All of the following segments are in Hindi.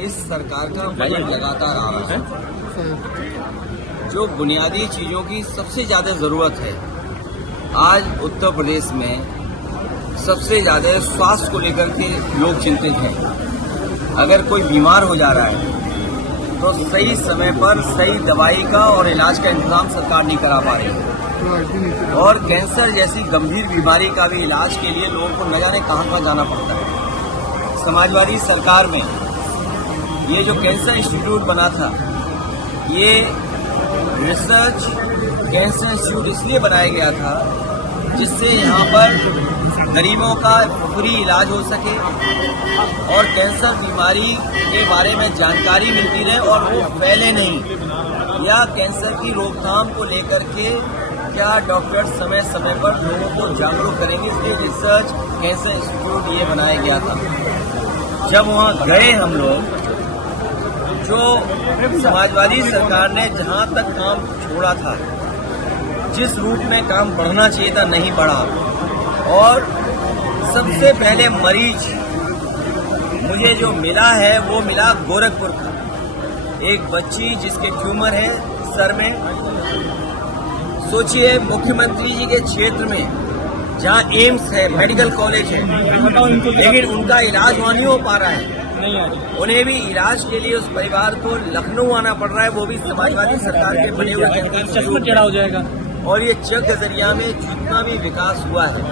इस सरकार का बजट लगातार आ रहा है। जो बुनियादी चीजों की सबसे ज्यादा जरूरत है, आज उत्तर प्रदेश में सबसे ज्यादा स्वास्थ्य को लेकर के लोग चिंतित हैं। अगर कोई बीमार हो जा रहा है तो सही समय पर सही दवाई का और इलाज का इंतजाम सरकार नहीं करा पा रही है, और कैंसर जैसी गंभीर बीमारी का भी इलाज के लिए लोगों को न जाने कहां जाना पड़ता है। समाजवादी सरकार में ये जो कैंसर इंस्टीट्यूट बना था, ये रिसर्च कैंसर इंस्टीट्यूट इसलिए बनाया गया था जिससे यहाँ पर गरीबों का फ्री इलाज हो सके और कैंसर बीमारी के बारे में जानकारी मिलती रहे और वो फैले नहीं, या कैंसर की रोकथाम को लेकर के क्या डॉक्टर समय समय पर लोगों को जागरूक करेंगे, इसलिए रिसर्च कैंसर इंस्टीट्यूट ये बनाया गया था। जब वहाँ गए हम लोग, जो समाजवादी सरकार ने जहाँ तक काम छोड़ा था, जिस रूट में काम बढ़ना चाहिए था नहीं बढ़ा, और सबसे पहले मरीज मुझे जो मिला है वो मिला गोरखपुर का, एक बच्ची जिसके ट्यूमर है सर में। सोचिए मुख्यमंत्री जी के क्षेत्र में जहाँ एम्स है, मेडिकल कॉलेज है, लेकिन उनका इलाज वहाँ नहीं हो पा रहा है। उन्हें भी इलाज के लिए उस परिवार को लखनऊ आना पड़ रहा है, वो भी समाजवादी सरकार के बने हुए चढ़ा हो जाएगा। और ये चक गजरिया में जितना भी विकास हुआ है,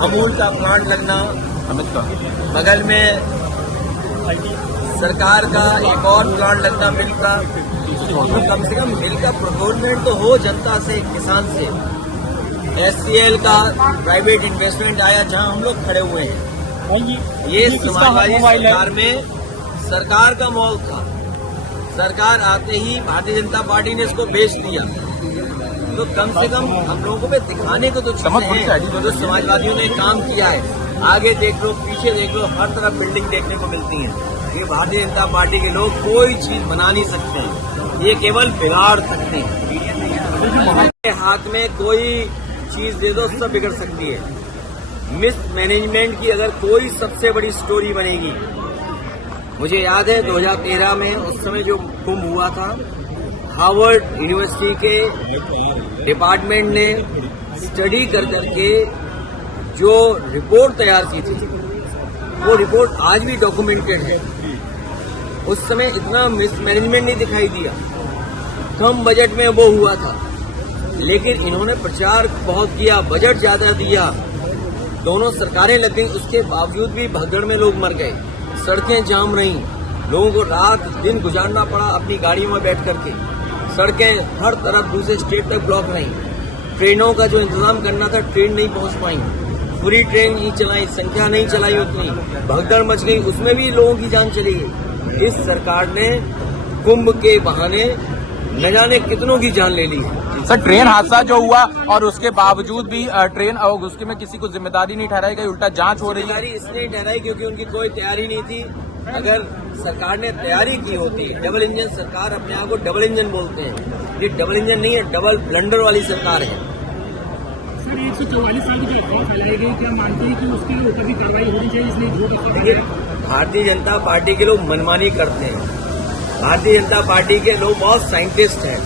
अमूल का प्लांट लगना, बगल में सरकार का एक और प्लांट लगना मिल्क का, तो कम से कम मिल्क का प्रोक्योरमेंट तो हो जनता से, किसान से। SCL का प्राइवेट इन्वेस्टमेंट आया जहां हम लोग खड़े हुए हैं। ये समाजवादी सरकार में सरकार का मॉल था, सरकार आते ही भारतीय जनता पार्टी ने इसको बेच दिया। तो कम से कम हम लोगों पे दिखाने को तो चीजें हैं जो समाजवादियों ने काम किया है। आगे देख लो, पीछे देख लो, हर तरफ बिल्डिंग देखने को मिलती है। ये भारतीय जनता पार्टी के लोग कोई चीज बना नहीं सकते हैं, ये केवल बिगाड़ सकते हैं। हाथ में कोई चीज दे दो, सब बिगड़ सकती है। मिस मैनेजमेंट की अगर कोई सबसे बड़ी स्टोरी बनेगी, मुझे याद है 2013 में उस समय जो कुंभ हुआ था, हार्वर्ड यूनिवर्सिटी के डिपार्टमेंट ने स्टडी कर करके जो रिपोर्ट तैयार की थी, वो रिपोर्ट आज भी डॉक्यूमेंटेड है। उस समय इतना मिसमैनेजमेंट नहीं दिखाई दिया, कम बजट में वो हुआ था, लेकिन इन्होंने प्रचार बहुत किया, बजट ज्यादा दिया, दोनों सरकारें लग गई, उसके बावजूद भी भगदड़ में लोग मर गए, सड़कें जाम रहीं, लोगों को रात दिन गुजारना पड़ा अपनी गाड़ियों में बैठ करके, सड़कें हर तरफ दूसरे स्टेट तक ब्लॉक रहीं, ट्रेनों का जो इंतजाम करना था ट्रेन नहीं पहुंच पाई, पूरी ट्रेन नहीं चलाई, संख्या नहीं चलाई उतनी, भगदड़ मच गई, उसमें भी लोगों की जान चली गई। इस सरकार ने कुंभ के बहाने न जाने कितनों की जान ले ली है। सर, ट्रेन हादसा जो हुआ और उसके बावजूद भी ट्रेन उसके में किसी को जिम्मेदारी नहीं ठहराई गई, उल्टा जांच हो रही है। इसलिए ठहराई क्योंकि उनकी कोई तैयारी नहीं थी। अगर सरकार ने तैयारी की होती, डबल इंजन सरकार, अपने आप को डबल इंजन बोलते हैं, ये डबल इंजन नहीं है, डबल ब्लंडर वाली सरकार है। सर, 144 साल की जो अफवाह फैलाई गई, क्या मानते हैं कि उसके ऊपर भी कार्रवाई होनी चाहिए, इसलिए झूठ? देखिए, भारतीय जनता पार्टी के लोग मनमानी करते हैं। भारतीय जनता पार्टी के लोग बहुत साइंटिस्ट हैं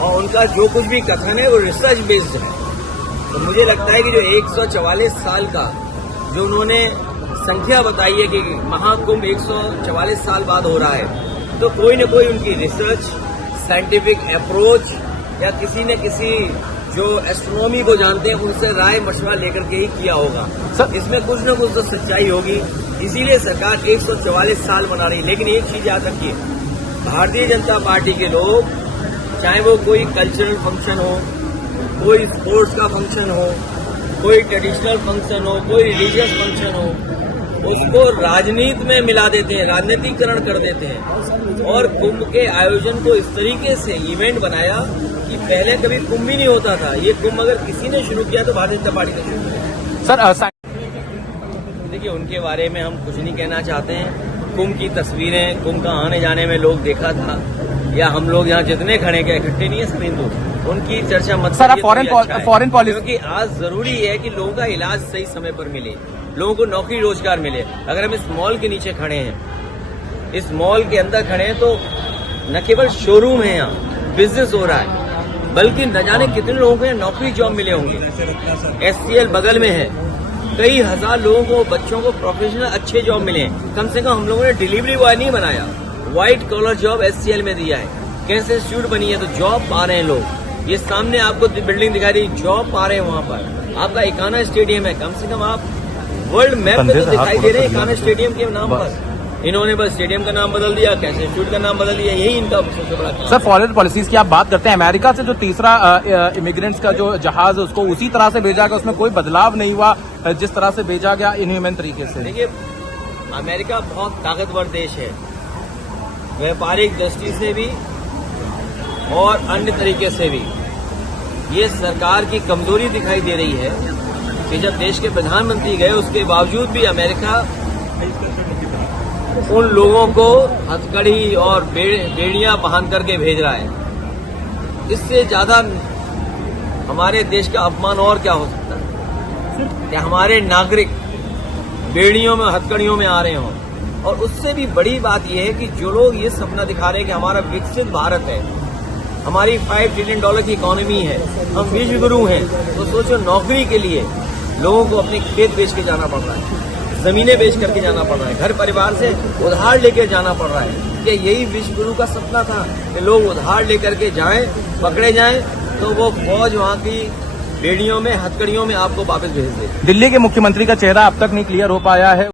और उनका जो कुछ भी कथन है वो रिसर्च बेस्ड है। तो मुझे लगता है कि जो 144 साल का जो उन्होंने संख्या बताई है कि महाकुंभ 144 साल बाद हो रहा है, तो कोई न कोई उनकी रिसर्च, साइंटिफिक अप्रोच, या किसी न किसी जो एस्ट्रोनॉमी को जानते हैं उनसे राय मशवरा लेकर के ही किया होगा। इसमें कुछ न कुछ तो सच्चाई होगी, इसीलिए सरकार 144 साल मना रही। लेकिन एक चीज याद रखिए, भारतीय जनता पार्टी के लोग, चाहे वो कोई कल्चरल फंक्शन हो, कोई स्पोर्ट्स का फंक्शन हो, कोई ट्रेडिशनल फंक्शन हो, कोई रिलीजियस फंक्शन हो, उसको राजनीति में मिला देते हैं, राजनीतिकरण कर देते हैं। और कुंभ के आयोजन को इस तरीके से इवेंट बनाया कि पहले कभी कुंभ ही नहीं होता था। ये कुंभ अगर किसी ने शुरू किया तो भारतीय जनता पार्टी ने शुरू किया। सर, देखिए, उनके बारे में हम कुछ नहीं कहना चाहते हैं। कुंभ की तस्वीरें, कुंभ का आने जाने में लोग देखा था, या हम लोग यहाँ जितने खड़े गए इकट्ठे नहीं है सब हिंदू, उनकी चर्चा मत सर। फॉरेन पॉलिसी, क्योंकि आज जरूरी है कि लोगों का इलाज सही समय पर मिले, लोगों को नौकरी रोजगार मिले। अगर हम इस मॉल के नीचे खड़े हैं इस मॉल के अंदर खड़े हैं तो न केवल शोरूम है, यहाँ बिजनेस हो रहा है, बल्कि न जाने कितने लोगों को यहाँ नौकरी जॉब मिले होंगे। एससीएल बगल में है, कई हजार लोगों को, बच्चों को प्रोफेशनल अच्छे जॉब मिले हैं। कम से कम हम लोगों ने डिलीवरी बॉय नहीं बनाया, व्हाइट कॉलर जॉब एससीएल में दिया है। कैंसर इंस्टीट्यूट बनी है तो जॉब पा रहे हैं लोग। ये सामने आपको बिल्डिंग दिखा रही, जॉब पा रहे हैं वहाँ पर। आपका इकाना स्टेडियम है, कम से कम आप वर्ल्ड मैप में तो दिखाई दे रहे हैं इकाना स्टेडियम के नाम पर। इन्होंने बस स्टेडियम का नाम बदल दिया, कैंसर इंस्टीट्यूट का नाम बदल दिया, यही इनका सबसे बड़ा काम। सर फॉरेन पॉलिसीज की आप बात करते हैं, अमेरिका से जो तीसरा इमिग्रेंट्स का जो जहाज है उसको उसी तरह से भेजा गया, उसमें कोई बदलाव नहीं हुआ जिस तरह से भेजा गया इनह्यूमन तरीके से। देखिए, अमेरिका बहुत ताकतवर देश है, व्यापारिक दृष्टि से भी और अन्य तरीके से भी। ये सरकार की कमजोरी दिखाई दे रही है कि जब देश के प्रधानमंत्री गए उसके बावजूद भी अमेरिका उन लोगों को हथकड़ी और बेड़ियां बांध करके भेज रहा है। इससे ज्यादा हमारे देश का अपमान और क्या हो सकता है कि हमारे नागरिक बेड़ियों में, हथकड़ियों में आ रहे हों। और उससे भी बड़ी बात यह है कि जो लोग ये सपना दिखा रहे हैं कि हमारा विकसित भारत है, हमारी $5 ट्रिलियन की इकोनॉमी है, हम विश्व गुरु हैं, तो सोचो नौकरी के लिए लोगों को अपने खेत बेच के जाना पड़ रहा है, जमीनें बेच करके जाना पड़ रहा है, घर परिवार से उधार लेकर जाना पड़ रहा है। कि यही विश्व गुरु का सपना था कि लोग उधार लेकर के जाएं, पकड़े जाएं, तो वो फौज वहां की बेड़ियों में, हथकड़ियों में आपको वापस भेज दे। दिल्ली के मुख्यमंत्री का चेहरा अब तक नहीं क्लियर हो पाया है।